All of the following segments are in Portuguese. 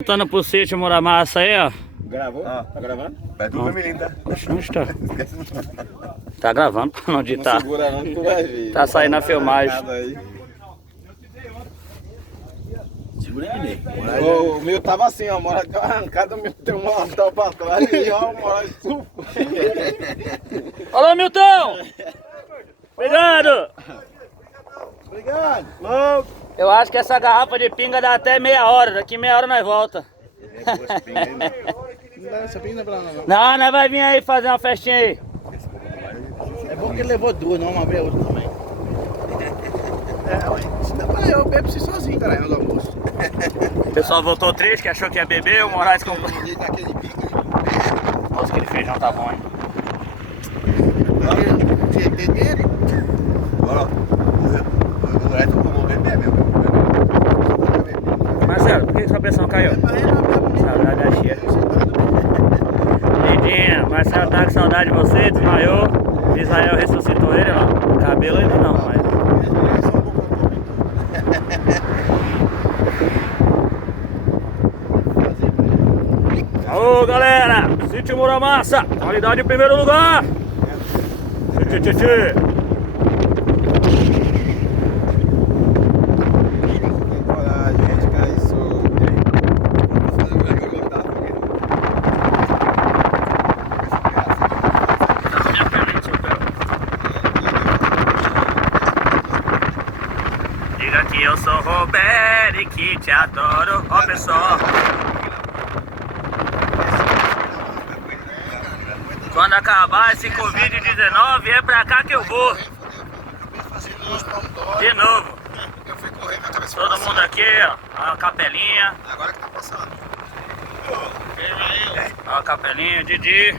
Voltando pro sítio Muramassa aí, ó. Gravou? Tá gravando? É tudo vermelhinho, tá? Não está. Tá gravando pra não Não editar. segura não que tu vai ver. Tá saindo a filmagem. Segura aí, o meu tava assim, ó. Mora arrancada, o meu tem um mortal pra trás e ó, mora suco. Alô, Milton! Obrigado! Obrigado. Eu acho que essa garrafa de pinga dá até meia hora. Daqui meia hora nós volta. Não dá essa pinga pra lá, não. Não, nós vai vir aí fazer uma festinha aí. É bom que ele levou duas, não uma vez outra também. É, ué. Senão eu bebo se sozinho, caralho, no almoço. O pessoal voltou triste, que achou que ia beber. O Moraes comprou. Nossa, aquele feijão tá bom, hein? Tinha que ter dinheiro. O resto do mundo é mesmo. Marcelo, por que sua pressão caiu? Saudade da Chia. Lidinha, Marcelo tá com saudade de você, desmaiou. Israel ressuscitou ele, ó. Cabelo ainda não, mas. Alô, galera! Sítio Muramassa, qualidade em primeiro lugar! Tchê, tchê, tchê. Diga que eu sou Roberto e que te adoro, ó pessoal. Quando acabar esse Covid-19 é pra cá que eu vou. De novo. Todo mundo aqui, ó, a capelinha. Agora que tá passando. Ó a capelinha, Didi.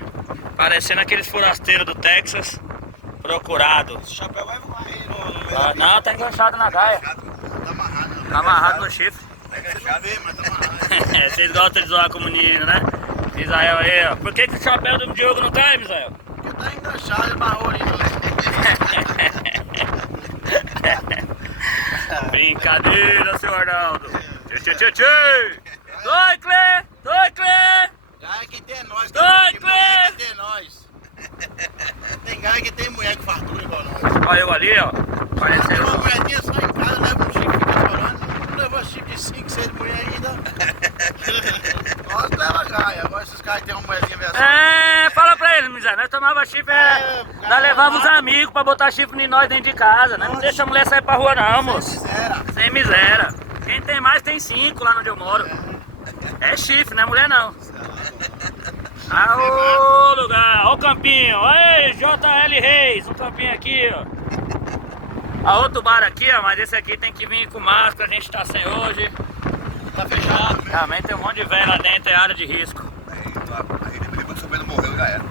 Parecendo aqueles forasteiros do Texas. Procurado. Esse chapéu vai voar aí Ah, não, tá enganchado na gaia. Tá amarrado. Tá amarrado no chifre. Tá enganchado aí, mas tá amarrado. Vocês gostam de zoar com o menino, né? Misael aí, ó. Por que o chapéu do Diogo não cai, Misael? Porque tá enganchado e amarrou ali. Brincadeira, seu Arnaldo. Tchê, tchê, tchê. Doi, Clê! Doi, Clê! Gai que tem nós, Doi, que Clê! mulher que tem nós. Tem gai que tem mulher que fartura igual nós. Olha eu ali, ó. Tem Parecendo. uma mulherzinha só em casa, leva um chifre e fica chorando. Não levou chifre de 5, 6 mulheres ainda. Nós leva gaia. Agora esses caras que tem uma mulherzinha versa. É, fala pra ele, Misael. Nós tomava chifre, nós levava os amigos pra botar chifre em nós dentro de casa, né? Não deixa a mulher sair pra rua, não, moço. Sem miséria. Quem tem mais tem 5 lá onde eu moro. É chifre, não é mulher, não. Aô, lugar. Ó o campinho. Aí, JL Reis. Um campinho aqui, ó. A outro bar aqui, ó. Mas esse aqui tem que vir com máscara. A gente tá sem hoje. Tá fechado. Também tem um monte de velho lá dentro. É área de risco. Aí depois que o seu Pedro morreu, já era.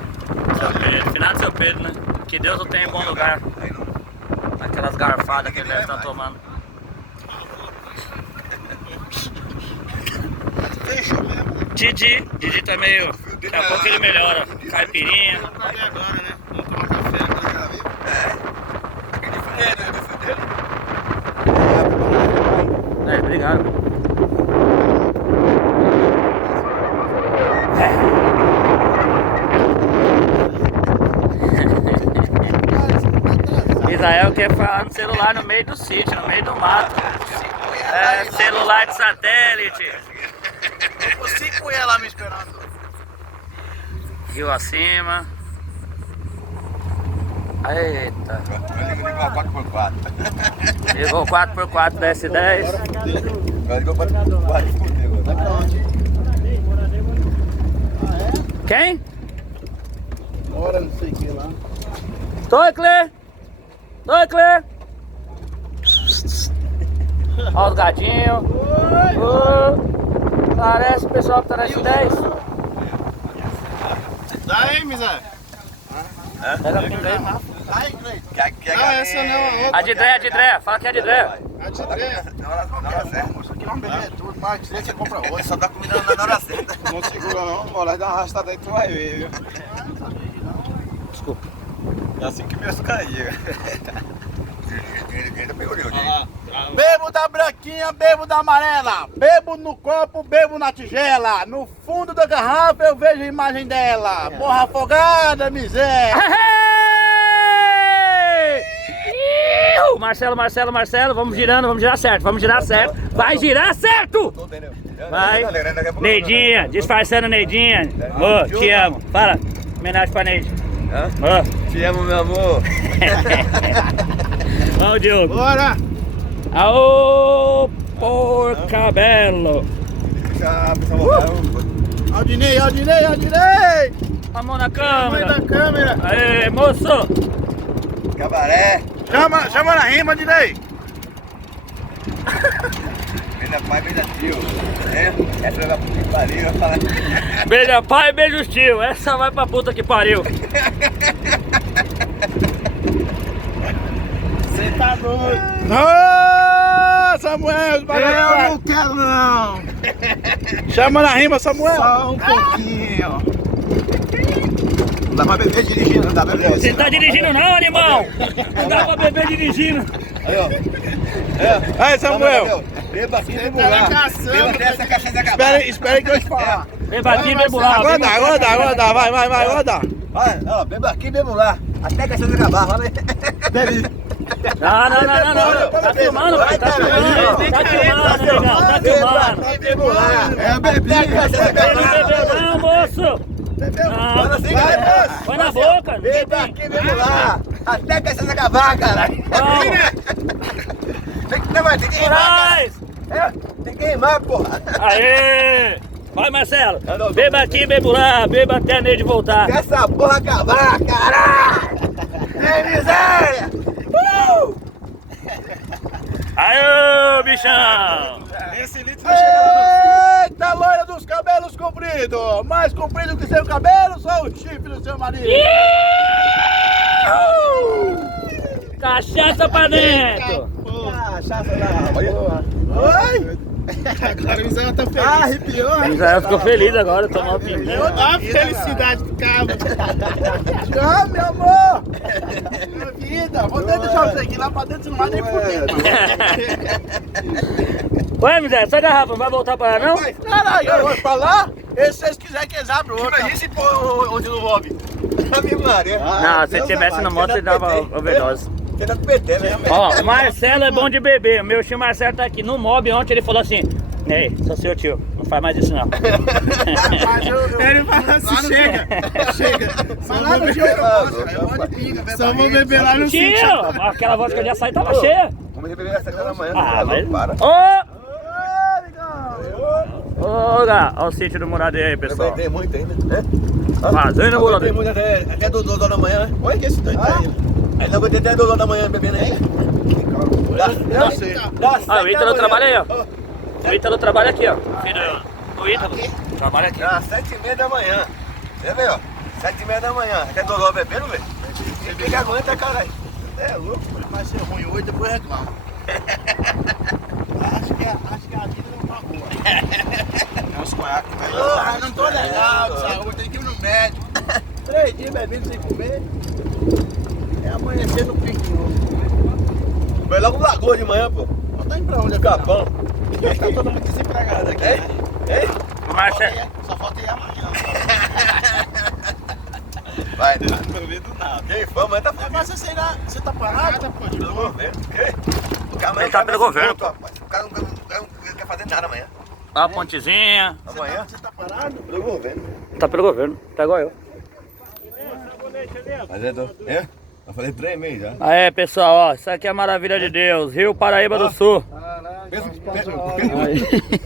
Seu Pedro. Finado seu Pedro, né? Que Deus o tenha em bom lugar. Aí não. Aquelas garfadas que ele deve estar tomando. Fechou mesmo. Didi tá meio. Daqui a pouco ele melhora. Caipirinha. Pra ver agora, né? Vamos tomar café agora. Aquele fuder, né? É, obrigado. Israel quer falar no celular no meio do sítio, no meio do mato. É, celular de satélite. Tô com 5 mulheres lá me esperando. Rio acima. Eita. Ligou a 4x4. Ligou 4x4 da S10. Agora ligou 4x4 fudeu. Tá pra onde? Quem? Bora, não sei o que lá. Toi, Clê! Toi, Clê! Olha os gatinhos. Parece o pessoal que tá na S10. Dá aí, miséria. Pega a pinga aí. Aí, Cleiton. Não, essa não, a outra. A de Dré. Fala que é de Dré. A de André. Na hora certa. Isso aqui não bebê tudo, mas dizer que você compra outra. Só dá comida na hora certa. Não segura não, bora dar uma arrastada aí que tu vai ver, viu? Desculpa. É assim que meus caíram. Ele pegou o Olha lá. Bebo da branquinha, bebo da amarela. Bebo no copo, bebo na tigela. No fundo da garrafa eu vejo a imagem dela. Porra afogada, miséria. Marcelo, vamos girar certo, vai girar certo! Vai, Neidinha, disfarçando Neidinha. Ô, te amo, fala, homenagem pra Neide. Ô, Te amo, meu amor. ó o Diogo. Bora! Aô, porcabelo. Aldinei! A mão na Mãe câmera. da câmera! Aê, moço. Cabaré. Chama na rima, Aldinei! Beija pai, beija tio. Essa vai pra puta que pariu. Eu falo. Beija pai, beija os tio. Essa vai pra puta que pariu. Você tá doido! Não, Samuel! Eu não quero não! Chama na rima, Samuel! Só um pouquinho! Não dá pra beber dirigindo, não dá pra beber. Você tá dirigindo não, animal? Não dá pra beber dirigindo. Aí, ó. Aí, Samuel! Beba aqui, beba lá. Beba até essa cachaça acabar. Espera que eu te falar! Beba aqui, bebo lá. Agora dá, vai, agora dá! Vai, ó, beba aqui, beba lá. Até a cachaça acabar, vai ver. Não. Tá filmando, pai. Tá filmando, negão. Tá filmando. Beba lá. É bebê! Não bebeu não, moço. Não, põe na boca. Beba aqui, beba lá. Até a cachaça acabar, caralho. Tem que queimar, Vai. tem que queimar, porra. Aê. Vai, Marcelo. Beba aqui, bebo lá. Beba até a Neide voltar. Até essa porra acabar, caralho. É miséria. Aê, bichão. Esse litro vai chegar lá. Eita, loira dos cabelos compridos! Mais comprido que seu cabelo, só o chifre do seu marido! Cachaça pra dentro. Cachaça lá. Olha. Oi! Agora o Israel tá feliz. Arrepiou, O Israel ficou feliz agora, tomou uma pininha. Olha a felicidade do cabo. Tchau, meu amor! Minha vida, vou até deixar você aqui lá pra dentro, você não vai nem poder. Ué, miséria, essa garrafa não vai voltar pra lá, não? Caralho, eu vou falar? E se vocês quiserem que eles abram outra. Imagina se pôr onde não vobe. A minha Maria. Não, se tivesse no moto, você dava overdose. Tem da PT, né? Ó, o Marcelo é bom de beber. O meu tio Marcelo tá aqui no mob ontem, ele falou assim: ei, sou seu tio, não faz mais isso não. Ele fala assim, chega. Mas lá no jogo eu posso, cara. Eu vou de pinga, só vou beber lá no sítio. Tio, aquela vodka de açaí tava cheia. Vamos beber essa da manhã. Ah, mas... Para. Ô, Gá, ó o sítio do Moradeiro aí, pessoal. Tem muito ainda, né? Fazenda Tem Moradeiro. muito até do da manhã, né? Olha que esse doido tá aí. Aí não vai ter até do da manhã bebendo aí. Eu sei. Ah, o Ítalo trabalha aí, ó. O Ítalo trabalha aqui, ó. Filho do Ítalo. Trabalha aqui. Às 7h30 da manhã. Você vê, ó. 7h30 da manhã. Até Dodô bebendo, velho. Quem que aguenta, caralho? É louco. Vai ser ruim hoje, depois reclama. Acho que a vida não tá boa. É uns conhaques, velho. Não tô legal de saúde, tem que ir no médico. 3 dias bebendo sem comer. É amanhecer no pique de novo. Vai logo no Lagoa de manhã, pô. Não tá indo pra onde? Capão. Tá todo mundo desempregado aqui. Hein? Hein? O Marcelo. Só falta ir amanhã. Vai, não duvido nada. Quem fama, tá Mas você tá parado? Pô, de boa. Ele tá pelo governo, pô. O cara não quer fazer nada amanhã. Ó a pontezinha. Amanhã? Você tá parado? Pelo governo. Tá pelo governo, tá igual eu. Mas é do... É? Eu falei 3 meses já. Aí, pessoal, ó, isso aqui é a maravilha de Deus. Rio Paraíba do Sul.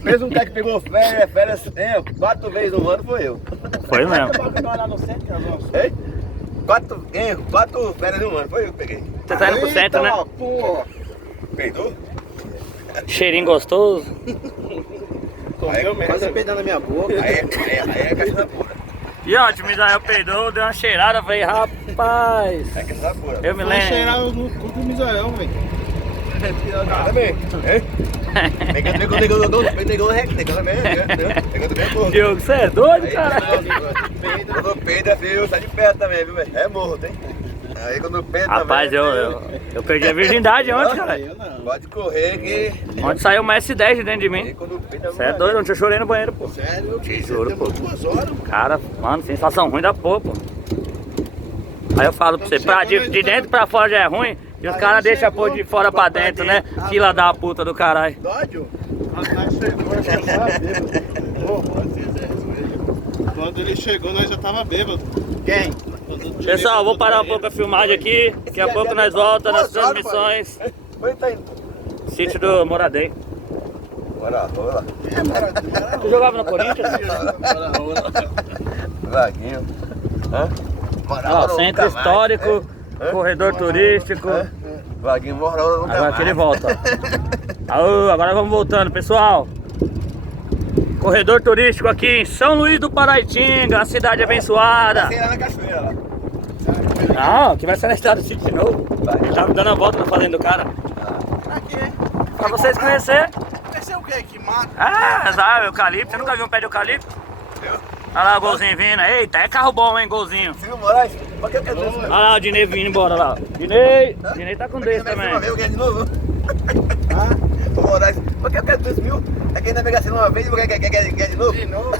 Pensa um cara que pegou férias 4 vezes no ano, foi eu. Foi mesmo. Hein? 4 férias no ano, foi eu que peguei. Você tá indo pro centro, né? Pô. Peidou? Cheirinho gostoso. Quase peidando na minha boca. Aí é cachaça pura. E ó, o Misael peidou, deu uma cheirada, falei, rapaz. É cachaça pura. Eu me Vou lembro. cheirar no cu do Misael, velho. Também. Hein? Negão também. Diogo, você é doido, cara? Quando peida, filho, sai de perto também, viu, velho? É morro, tem? Aí quando o Pedro Rapaz, eu perdi a virgindade ontem, cara. Pode correr que... Ontem saiu uma S10 de dentro de Aí mim. quando o Pedro Você é doido, ontem eu chorei no banheiro, pô. Sério, eu te Juro, pô. 2 horas. Cara, mano, sensação ruim da porra, pô. Aí eu falo pra você, de dentro pra fora já é ruim, e os caras deixam pôr de fora pra dentro, né? Fila da puta do caralho. Dódio? Nós chegou, já tava bêbado. Quando ele chegou, nós já tava bêbado. Quem? Pessoal, vou parar um pouco a filmagem aqui. Daqui a pouco nós voltamos nas transmissões. Onde tá indo? Sítio do Moradei. Bora rola. Você jogava no Corinthians? Vaguinho. Hã? Ó, centro histórico, corredor turístico. Vaguinho mora nunca Agora aqui ele volta. Aô, agora vamos voltando, pessoal. Corredor turístico aqui em São Luís do Paraitinga, uma cidade abençoada. Tem lá na cachoeira lá. Não, que vai ser na estrada do sítio de novo. Ele tava dando a volta na fazenda do cara. Pra quê? Pra vocês conhecerem. Conheceu o quê? Que mata? Ah, exato, eucalipto. Você nunca viu um pé de eucalipto? Olha lá o golzinho vindo. Eita, é carro bom, hein, golzinho. Silvio Moraes, pra que é isso? Olha lá o Dinei vindo embora lá. Dinei tá com desse também. Uma vez eu quero de novo. O Moraes, por que eu quero 2 mil? É que ainda pegar assim uma vez e quer de novo? De novo?